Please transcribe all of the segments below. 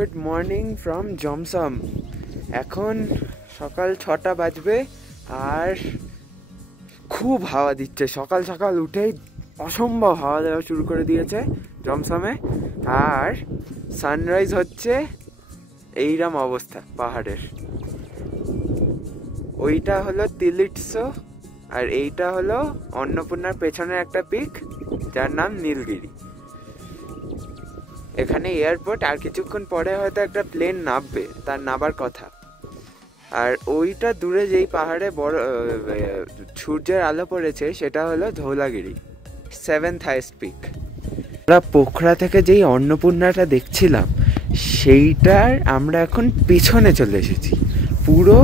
Good morning from Jomsom. এখন সকাল 6টা বাজবে আর খুব হাওয়া দিচ্ছে। সকাল সকাল উঠেই অসম্ভব হাওয়া দেওয়া শুরু করে দিয়েছে জমসমে। আর সানরাইজ হচ্ছে এইরকম অবস্থা পাহাড়ের। ওইটা হলো তিলিটসো আর এইটা হলো অন্নপূর্ণার পেছনে একটা পিক যার নাম নীলগিরি। এখানে এয়ারপোর্ট, আর কিছুক্ষণ পরে হয়তো একটা প্লেন নামবে, তার নামার কথা। আর ওইটা দূরে যেই পাহাড়ে বড় সূর্যের আলো পড়েছে সেটা হলো ধৌলাগিরি, 7th হাইস্ট পিক। আমরা পোখরা থেকে যেই অন্নপূর্ণাটা দেখছিলাম সেইটার আমরা এখন পিছনে চলে এসেছি। পুরো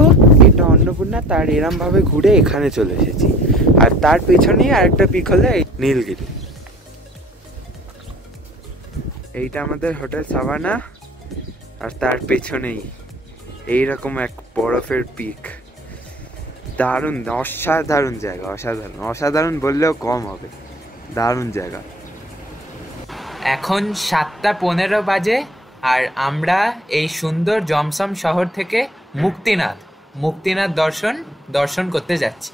এটা অন্নপূর্ণা, তার এরমভাবে ঘুরে এখানে চলে এসেছি। আর তার পেছনেই আরেকটা পিক হলো নীলগিরি। এইটা আমাদের হোটেল সাভানা, আর তার পেছনেই এইরকম এক বরফের পিক। দারুণ, অসাধারণ জায়গা, অসাধারণ। অসাধারণ বললেও কম হবে, দারুণ জায়গা। এখন 7:15 বাজে আর আমরা এই সুন্দর জমসম শহর থেকে মুক্তিনাথ দর্শন করতে যাচ্ছি।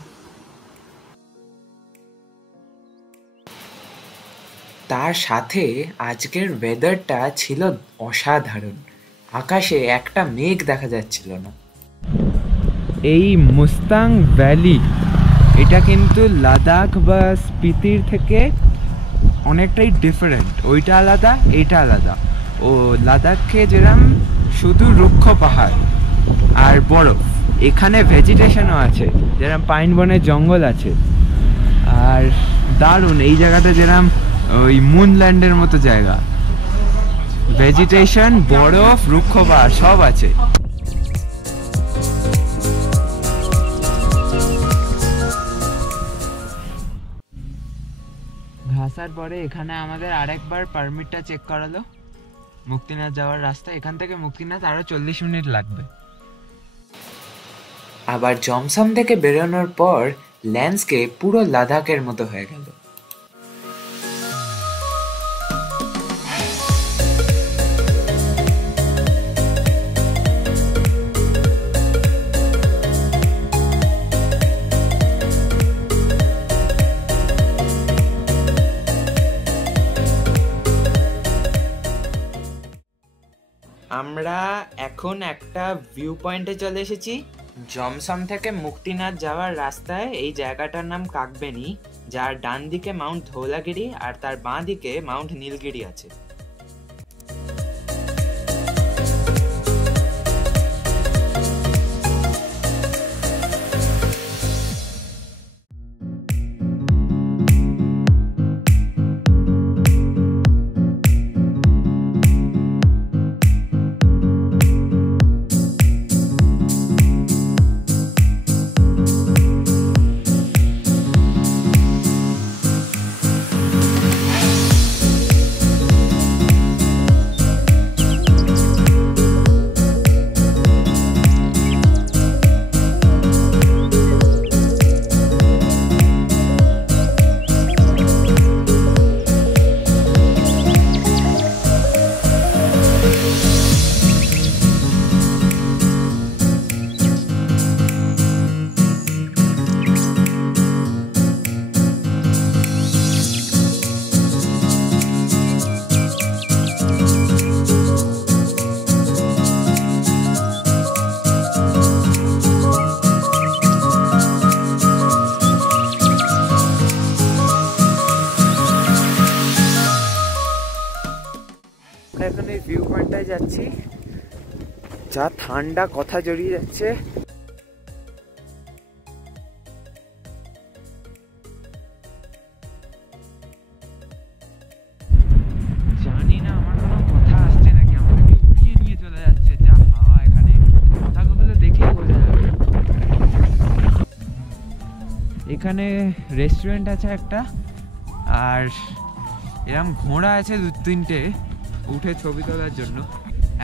তার সাথে আজকের ওয়েদারটা ছিল অসাধারণ। আকাশে একটা মেঘ দেখা যাচ্ছিল না। এই মুস্তাং ভ্যালি, এটা কিন্তু লাদাখ বা স্পিতির থেকে অনেকটাই ডিফারেন্ট। ওইটা আলাদা, এইটা আলাদা। ও লাদাখে যেরকম শুধু রুক্ষ পাহাড় আর বরফ, এখানে ভেজিটেশনও আছে, যেরকম পাইন বনের জঙ্গল আছে। আর দারুণ, এই জায়গাটা যেরকম ওই মুনল্যান্ডের মতো জায়গা, ভেজিটেশন, বরফ, রুক্ষ পাহাড় সব আছে। ঘাসার পরে এখানে আমাদের আরেকবার পারমিটটা চেক করালো। মুক্তিনাথ যাওয়ার রাস্তা, এখান থেকে মুক্তিনাথ আরো 40 মিনিট লাগবে। আবার জমসম থেকে বেরোনোর পর ল্যান্ডস্কেপ পুরো লাদাখের মতো হয়ে গেল। আমরা এখন একটা ভিউ পয়েন্টে চলে এসেছি। জমসম থেকে মুক্তিনাথ যাওয়ার রাস্তায় এই জায়গাটার নাম কাকবেনি, যার ডান দিকে মাউন্ট ধৌলাগিরি আর তার বাঁ দিকে মাউন্ট নীলগিরি আছে। এখন এই ভিউ পয়েন্টটায় যাচ্ছি, যা ঠান্ডা, কথা জড়িয়ে যাচ্ছে। জানি না আমার কোনো কথা আসছে নাকি, আমাকে উঠিয়ে নিয়ে চলে যাচ্ছে যা হাওয়া এখানে। কথাগুলো দেখেই বোঝা যাবে। এখানে রেস্টুরেন্ট আছে একটা, আর এরকম ঘোড়া আছে 2-3টে উঠে ছবি তোলার জন্য।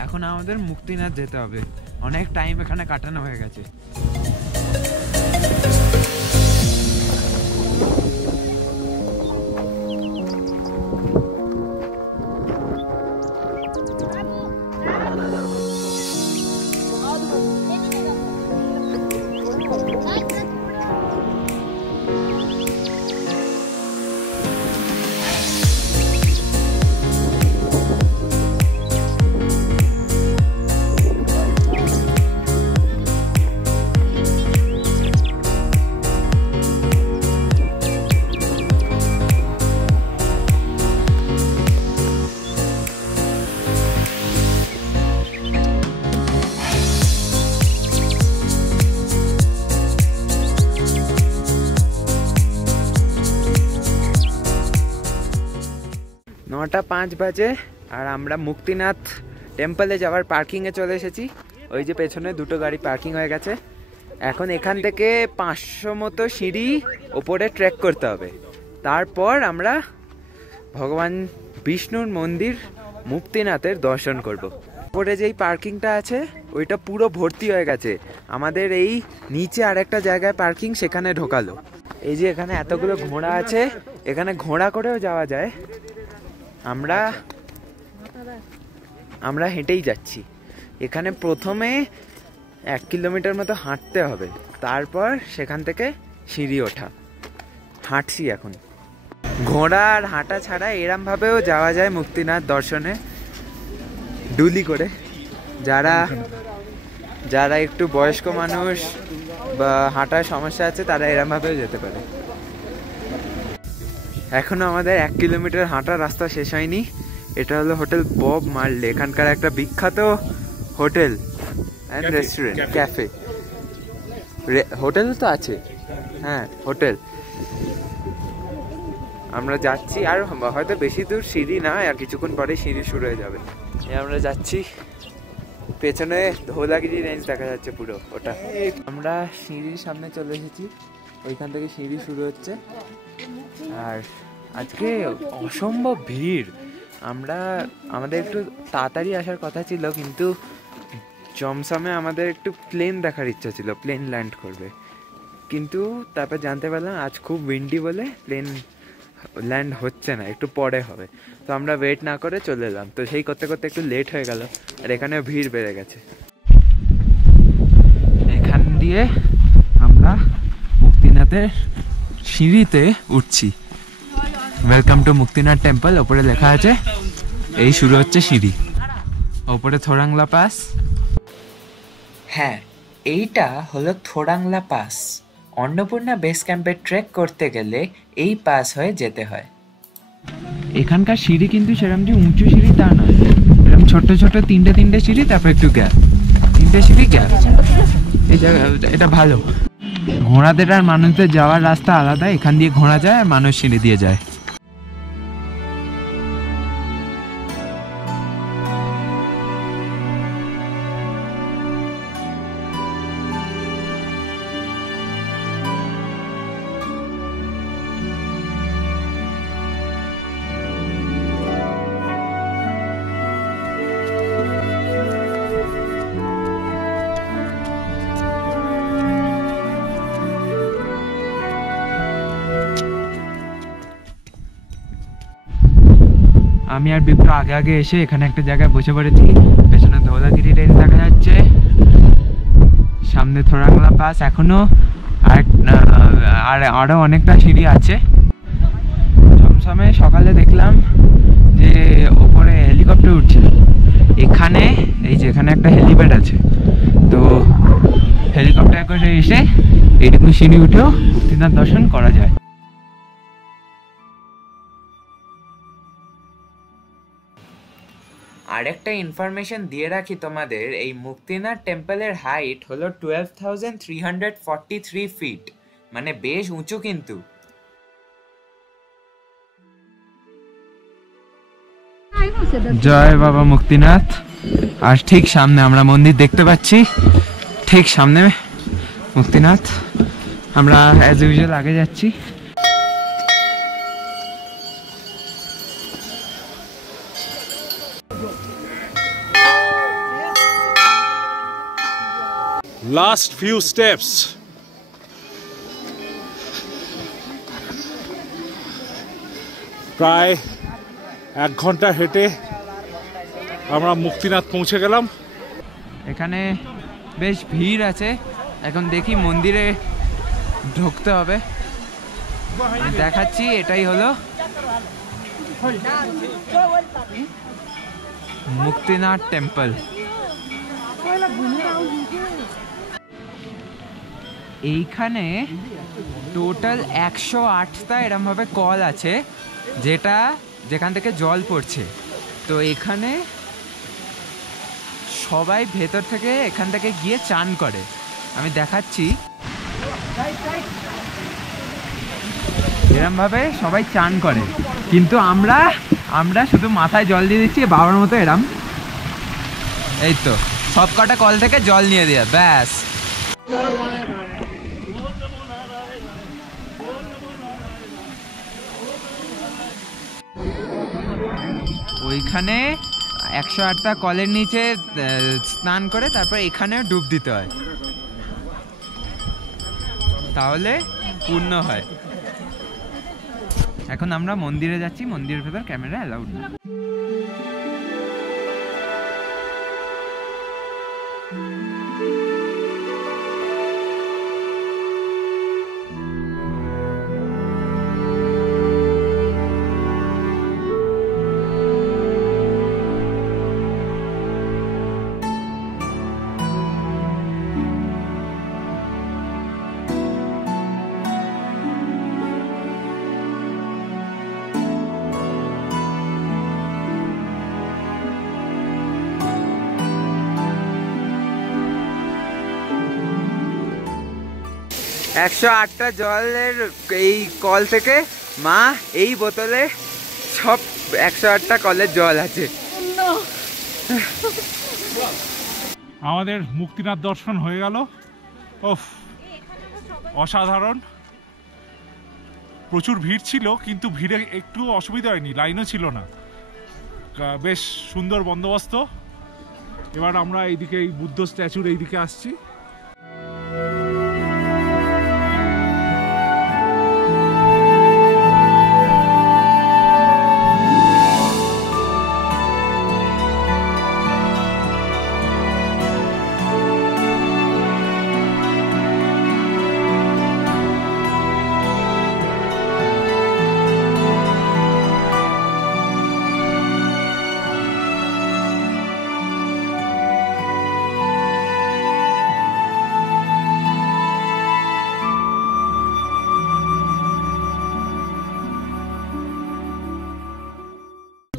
এখন আমাদের মুক্তিনাথ যেতে হবে, অনেক টাইম এখানে কাটানো হয়ে গেছে। 9:05 বাজে আর আমরা মুক্তিনাথ টেম্পলে যাওয়ার পার্কিংয়ে চলে এসেছি। ওই যে পেছনে দুটো গাড়ি পার্কিং হয়ে গেছে। এখন এখান থেকে 500 মতো সিঁড়ি ওপরে ট্রেক করতে হবে, তারপর আমরা ভগবান বিষ্ণুর মন্দির মুক্তিনাথের দর্শন করব। ওপরে যেই পার্কিংটা আছে ওইটা পুরো ভর্তি হয়ে গেছে, আমাদের এই নিচে আরেকটা জায়গায় পার্কিং, সেখানে ঢোকালো। এই যে এখানে এতগুলো ঘোড়া আছে, এখানে ঘোড়া করেও যাওয়া যায়। আমরা হেঁটেই যাচ্ছি। এখানে প্রথমে 1 কিলোমিটার মতো হাঁটতে হবে, তারপর সেখান থেকে সিঁড়ি ওঠা। হাঁটছি এখন। ঘোড়ার হাঁটা ছাড়া এরম ভাবেও যাওয়া যায় মুক্তিনাথ দর্শনে, ডুলি করে। যারা একটু বয়স্ক মানুষ বা হাঁটার সমস্যা আছে তারা এরম ভাবেও যেতে পারে। এখনো আমাদের 1 কিলোমিটার হাঁটার রাস্তা শেষ হয়নি। এটা হলো হোটেল বব মার্লে, এখানকার একটা বিখ্যাত hotel and restaurant, cafe. Hotel তো আছে, হ্যাঁ হোটেল। আমরা যাচ্ছি, আর হয়তো বেশি দূর সিঁড়ি না, আর কিছুক্ষণ পরে সিঁড়ি শুরু হয়ে যাবে। আমরা যাচ্ছি, পেছনে ধৌলাগিরি রেঞ্জ দেখা যাচ্ছে পুরো ওটা। আমরা সিঁড়ির সামনে চলে এসেছি, ওইখান থেকে সিঁড়ি শুরু হচ্ছে। আর আজকে অসম্ভব ভিড়। আমাদের একটু তাড়াতাড়ি আসার কথা ছিল, কিন্তু জমসমে আমাদের একটু প্লেন দেখার ইচ্ছা ছিল, প্লেন ল্যান্ড করবে। কিন্তু তারপর জানতে পারলাম আজ খুব উইন্ডি বলে প্লেন ল্যান্ড হচ্ছে না, একটু পরে হবে। তো আমরা ওয়েট না করে চলে এলাম। তো সেই করতে করতে একটু লেট হয়ে গেল, আর এখানে ভিড় বেড়ে গেছে। এখান দিয়ে আমরা মুক্তিনাথের সিঁড়িতে উঠছি। ওয়েলকাম টু মুক্তিনাথ টেম্পল ওপরে লেখা আছে। এই শুরু হচ্ছে সিঁড়ি, ওপরে থোরাংলা পাস। হ্যাঁ, এইটা হলো থোরাংলা পাস। অন্নপূর্ণা বেস ক্যাম্পে ট্রেক করতে গেলে এই পাস হয়ে যেতে হয়। এখানকার সিঁড়ি কিন্তু সেরকম যে উঁচু সিঁড়ি তা নয়, এরকম ছোট ছোট তিনটে সিঁড়ি, তারপর একটু গ্যাপ, 3টে সিঁড়ি গ্যাপ। এই জায়গা এটা ভালো। ঘোড়াদের আর মানুষদের যাওয়ার রাস্তা আলাদা, এখান দিয়ে ঘোড়া যায় আর মানুষ সিঁড়ি দিয়ে যায়। আমি আর বিপ্র আগে আগে এসে এখানে একটা জায়গায় বসে পড়েছি। পেছনে ধৌলাগিরি রেঞ্জ দেখা যাচ্ছে, সামনে থোরাংলা পাস। এখনো আরো অনেকটা সিঁড়ি আছে। জমসমে সকালে দেখলাম যে ওপরে হেলিকপ্টার উঠছে। এখানে এই যে এখানে একটা হেলিপ্যাড আছে, তো হেলিকপ্টার করে এসে এইটুকু সিঁড়ি উঠেও মুক্তিনাথ দর্শন করা যায়। আরেকটা ইনফরমেশন দিয়ে রাখি তোমাদের, এই মুক্তিনাথ টেম্পলের হাইট হলো 12,343 ফিট, মানে বেশ উঁচু। কিন্তু জয় বাবা মুক্তিনাথ। আর ঠিক সামনে আমরা মন্দির দেখতে পাচ্ছি, ঠিক সামনে মুক্তিনাথ। আমরা অ্যাজ ইউজুয়াল আগে যাচ্ছি। Last few steps. প্রায় 1 ঘন্টা হেঁটে আমরা মুক্তিনাথ পৌঁছে গেলাম। এখানে বেশ ভিড় আছে, এখন দেখি মন্দিরে ঢুকতে হবে। দেখাচ্ছি, এটাই হলো মুক্তিনাথ টেম্পল। এইখানে টোটাল 108টা এরম ভাবে কল আছে, যেখান থেকে জল পড়ছে। তো এখানে সবাই ভেতর থেকে এখান থেকে গিয়ে চান করে। আমি দেখাচ্ছি, এরম ভাবে সবাই চান করে। কিন্তু আমরা আমরা শুধু মাথায় জল দিয়ে দিচ্ছি বাবার মতো এরম, এই তো সব কটা কল থেকে জল নিয়ে দিয়ে ব্যাস। ওইখানে 108টা কলের নিচে স্নান করে তারপর এখানেও ডুব দিতে হয়, তাহলে পূর্ণ হয়। এখন আমরা মন্দিরে যাচ্ছি, মন্দিরের ভেতর ক্যামেরা অ্যালাউড না। একশো আটটা জলের এই কল থেকে মা এই বোতলে সব 108টা কলের জল আছে। আমাদের মুক্তিনাথ দর্শন হয়ে গেল। ওফ, অসাধারণ। প্রচুর ভিড় ছিল, কিন্তু ভিড়ে একটু অসুবিধা হয়নি, লাইনও ছিল না, বেশ সুন্দর বন্দোবস্ত। এবার আমরা এইদিকে এই বুদ্ধ স্ট্যাচুর এইদিকে আসছি।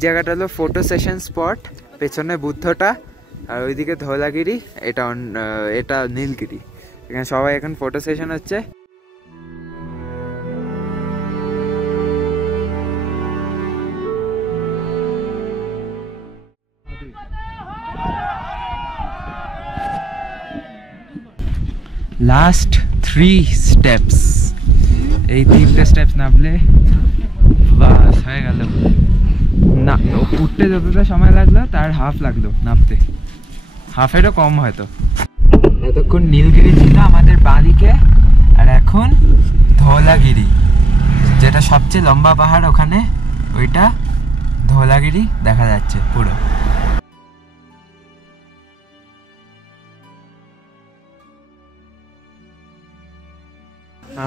জায়গাটা হলো ফটো সেশন স্পট, পেছনে বুদ্ধটা আর ওইদিকে ধৌলাগিরি, এটা নীলগিরি। এখানে সবাই এখন ফটো সেশন হচ্ছে। লাস্ট 3 স্টেপস, এই 3টে স্টেপস নামলে বাস হয়ে গেল। না, উঠতে যতটা সময় লাগলো তার হাফ লাগলো নামতে, হাফেরও কম হয়তো। এতক্ষণ নীলগিরি ছিল আমাদের বাঁদিকে, আর এখন ধৌলাগিরি, যেটা সবচেয়ে লম্বা পাহাড় ওখানে, ওইটা ধৌলাগিরি দেখা যাচ্ছে পুরো।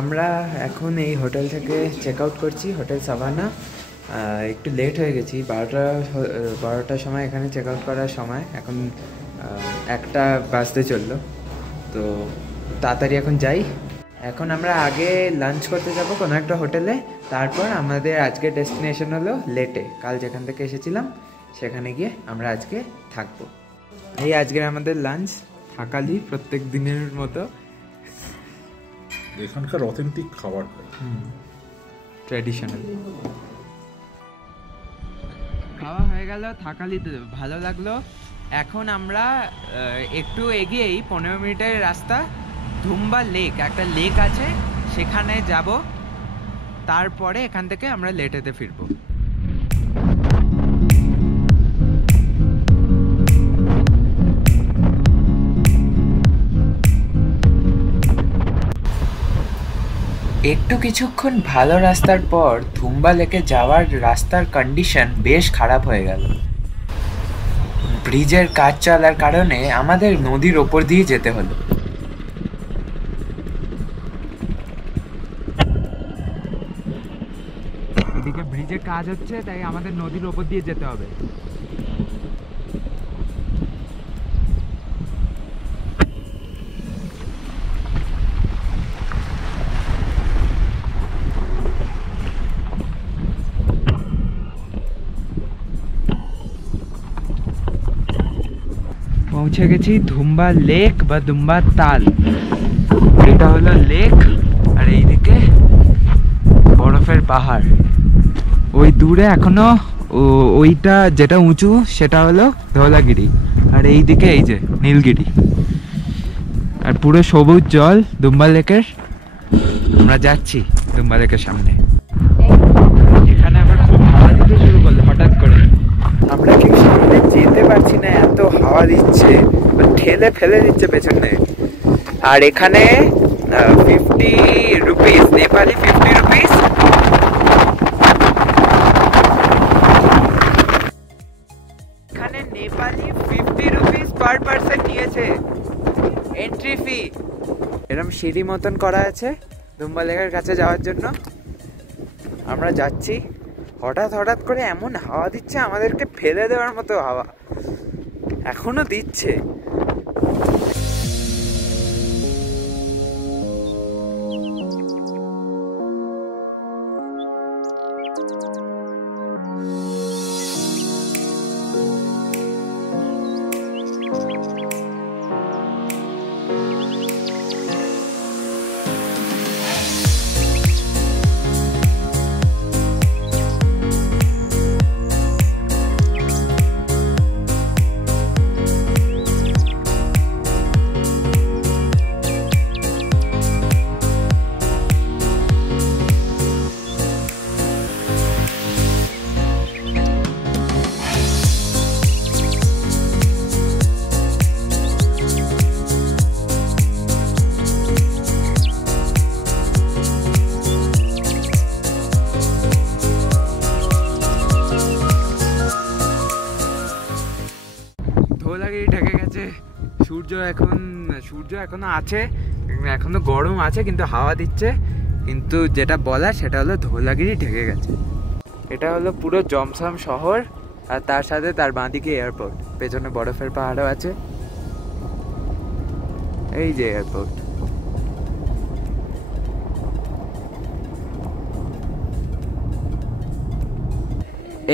আমরা এখন এই হোটেল থেকে চেক আউট করছি, হোটেল সাভানা। একটু লেট হয়ে গেছি, 12টার সময় এখানে চেক আউট করার সময়, এখন 1টা বাজতে চললো, তো তাড়াতাড়ি এখন যাই। এখন আমরা আগে লাঞ্চ করতে যাব কোনো একটা হোটেলে, তারপর আমাদের আজকে ডেস্টিনেশন হলো লেটে, কাল যেখান থেকে এসেছিলাম সেখানে গিয়ে আমরা আজকে থাকবো। এই আজকের আমাদের লাঞ্চ, থাকালি প্রত্যেক দিনের মতো। এখানকার অথেন্টিক খাবার, ট্র্যাডিশনাল খাওয়া হয়ে গেল, থাকালিতে ভালো লাগলো। এখন আমরা একটু এগিয়েই 15 মিনিটের রাস্তা, ধুম্বা লেক, একটা লেক আছে সেখানে যাব, তারপরে এখান থেকে আমরা লেটেতে ফিরবো। একটু কিছুক্ষণ ভালো রাস্তার পর ধুম্বা লেকে যাওয়ার রাস্তার কন্ডিশন বেশ খারাপ হয়ে গেল। ব্রিজের কাজ চলার কারণে আমাদের নদীর ওপর দিয়ে যেতে হলো। এদিকে ব্রিজের কাজ হচ্ছে, তাই আমাদের নদীর ওপর দিয়ে যেতে হবে। পৌঁছে গেছি ধুম্বা লেক বা ধুম্বা তাল। এটা হলো লেক, আর এইদিকে বরফের পাহাড়। ওই দূরে এখনো ওইটা যেটা উঁচু সেটা হলো ধওলাগিরি, আর এইদিকে এই যে নীলগিরি, আর পুরো সবুজ জল দুম্বা লেকের। আমরা যাচ্ছি দুম্বা লেকের সামনে। এখানে আবার খুব হাওয়া দিতে শুরু করলো হঠাৎ করে, আমরা কি সামনে যেতে পারছি না, এত হাওয়া দিচ্ছে, ঠেলে ফেলে দিচ্ছে পেছনে। আর এখানে 50 রুপিস, নেপালি 50 রুপিস। এখানে নেপালি 50 রুপিস পার পারসন নিয়েছে এন্ট্রি ফি। এরকম সিঁড়ি মতন করা আছে দুম্বা লেকের কাছে যাওয়ার জন্য। আমরা যাচ্ছি, হঠাৎ করে এমন হাওয়া দিচ্ছে আমাদেরকে ফেলে দেওয়ার মতো হাওয়া এখনো দিচ্ছে। ধওলাগিরি ঢেকে গেছে, সূর্য এখনো আছে, এখনো গরম আছে কিন্তু হাওয়া দিচ্ছে। কিন্তু যেটা বলা সেটা হলো ধওলাগিরি ঢেকে গেছে। এটা হলো পুরো জমসম শহর, আর তার সাথে তার বাঁদিকে এয়ারপোর্ট, পেছনে বরফের পাহাড়ও আছে। এই যে এয়ারপোর্ট।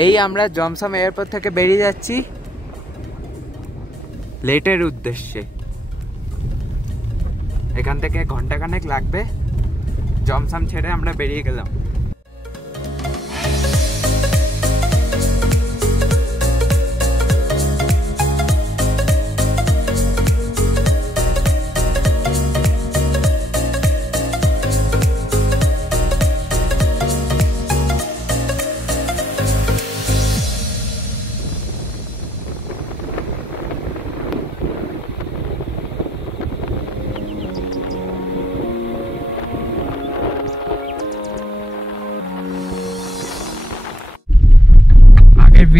এই আমরা জমসম এয়ারপোর্ট থেকে বেরিয়ে যাচ্ছি লেটের উদ্দেশ্যে। এখান থেকে ঘন্টাখানেক লাগবে। জমসম ছেড়ে আমরা বেরিয়ে গেলাম।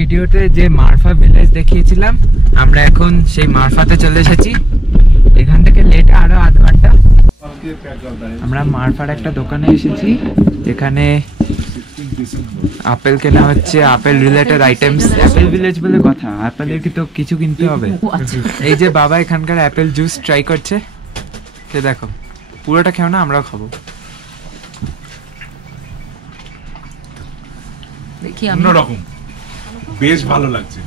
ভিডিওতে যে মারফা ভিলেজ দেখিয়েছিলাম, আমরা এখন সেই মারফাতে চলে এসেছি। এখান থেকে লেট আরো আধ ঘন্টা। আমরা মারফার একটা দোকানে এসেছি, এখানে আপেল কেনা হচ্ছে, apple related items. Apple village বলে কথা, আপেলের কি তো কিছু কিনতে হবে। এই যে বাবা এখানকার অ্যাপেল জুস ট্রাই করছে, সে দেখো পুরোটা খেও না, আমরাও খাবো। দেখি অন্যরকম, বেশ ভালো লাগছে।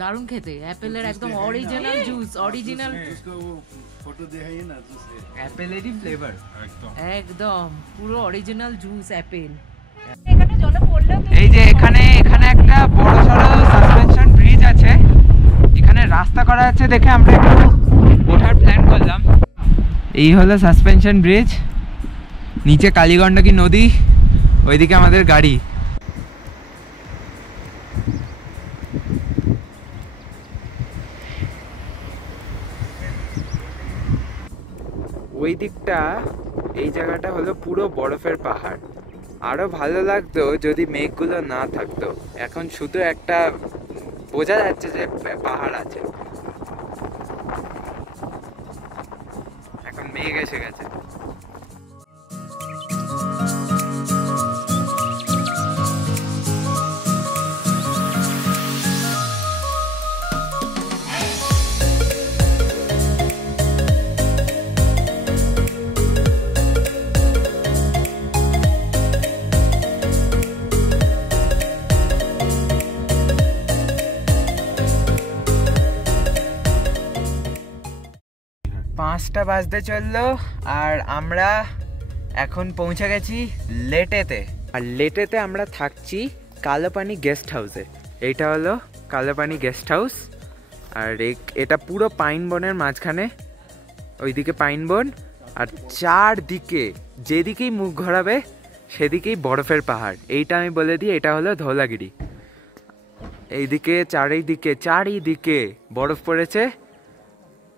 দারুণ খেতে, অ্যাপেলের একদম অরিজিনাল জুস, অরিজিনাল অ্যাপেলেরই ফ্লেভার, একদম পুরো অরিজিনাল জুস অ্যাপেল। এই যে এখানে একটা বড় সড়ো সাসপেনশন ব্রিজ আছে, এখানে রাস্তা করা আছে দেখে আমরা একটু ওঠার প্ল্যান করলাম। এই হলো সাসপেনশন ব্রিজ, নিচে কালীগণ্ডকী নদী, ওইদিকে আমাদের গাড়ি। ওই দিকটা, এই জায়গাটা হলো পুরো বরফের পাহাড়। আরো ভালো লাগতো যদি মেঘগুলো না থাকতো, এখন শুধু একটা বোঝা যাচ্ছে যে পাহাড় আছে, এখন মেঘ এসে গেছে। পাঁচটা বাজতে চললো, আর আমরা এখন পৌঁছে গেছি লেটেতে। আর লেটেতে আমরা থাকছি কালোপানি গেস্ট হাউসে। এইটা হলো কালোপানি গেস্ট হাউস। আর এটা পুরো পাইন বনের মাঝখানে, ওইদিকে পাইন বন, আর চারদিকে যেদিকেই মুখ ঘোরাবে সেদিকেই বরফের পাহাড়। এইটা আমি বলে দিই, এটা হলো ধৌলাগিরি। এইদিকে চারিদিকে বরফ পড়েছে।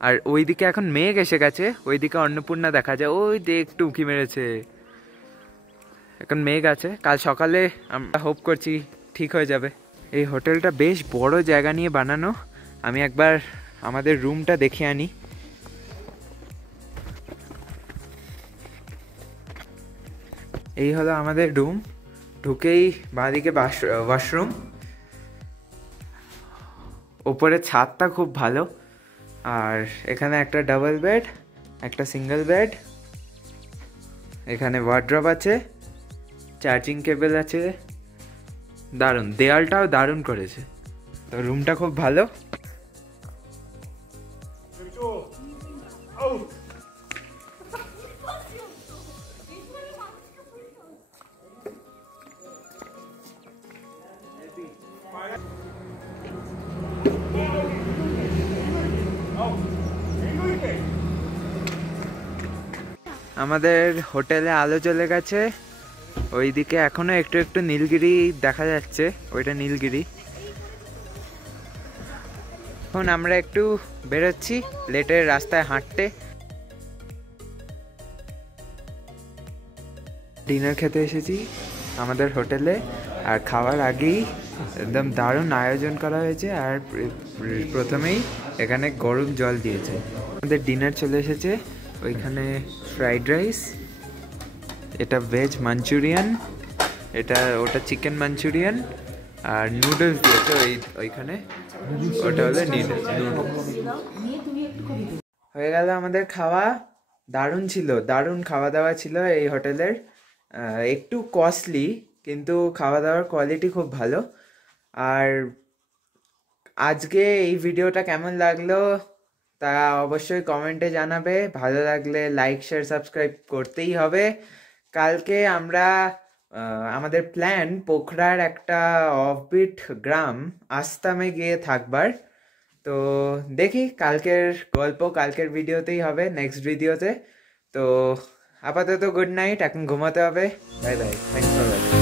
আর ওইদিকে এখন মেঘ এসে গেছে, ওইদিকে অন্নপূর্ণা দেখা যায়, ওই দিকে একটু উঁকি মেরেছে। এখন মেঘ আছে, কাল সকালে আমরা হোপ করছি ঠিক হয়ে যাবে। এই হোটেলটা বেশ বড় জায়গা নিয়ে বানানো। আমি একবার আমাদের রুমটা দেখে আনি। এই হলো আমাদের রুম। ঢুকেই বাঁদিকে ওয়াশরুম। ওপরে ছাদটা খুব ভালো। আর এখানে একটা ডাবল বেড, একটা সিঙ্গেল বেড, এখানে ওয়ার্ড্রপ আছে, চার্জিং কেবল আছে। দারুণ, দেয়ালটাও দারুণ করেছে। তো রুমটা খুব ভালো। আমাদের হোটেলে আলো জ্বলে গেছে। ওইদিকে এখনো একটু একটু নীলগিরি দেখা যাচ্ছে, ওইটা নীলগিরি। এখন আমরা একটু বেরোচ্ছি লেটের রাস্তায় হাঁটতে। ডিনার খেতে এসেছি আমাদের হোটেলে। আর খাওয়ার আগেই একদম দারুণ আয়োজন করা হয়েছে। আর প্রথমেই এখানে গরম জল দিয়েছে। আমাদের ডিনার চলে এসেছে। ওইখানে ফ্রাইড রাইস, এটা ভেজ মাঞ্চুরিয়ান, ওটা চিকেন মাঞ্চুরিয়ান, আর নুডলস দিয়েছে ওইখানে, ওটা হলো নুডলস। হয়ে গেল আমাদের খাওয়া। দারুণ ছিল, দারুণ খাওয়া দাওয়া ছিল এই হোটেলের। একটু কস্টলি, কিন্তু খাওয়া দাওয়ার কোয়ালিটি খুব ভালো। আর আজকে এই ভিডিওটা কেমন লাগলো তা অবশ্যই কমেন্টে জানাবে। ভালো লাগলে লাইক শেয়ার সাবস্ক্রাইব করতেই হবে। কালকে আমরা আমাদের প্ল্যান পোখরার একটা অফবিট গ্রাম আস্তামে গিয়ে থাকবার। তো দেখি কালকের গল্প কালকের ভিডিওতেই হবে, নেক্সট ভিডিওতে। তো আপাতত গুড নাইট, এখন ঘুমাতে হবে। Bye bye, thanks for watching.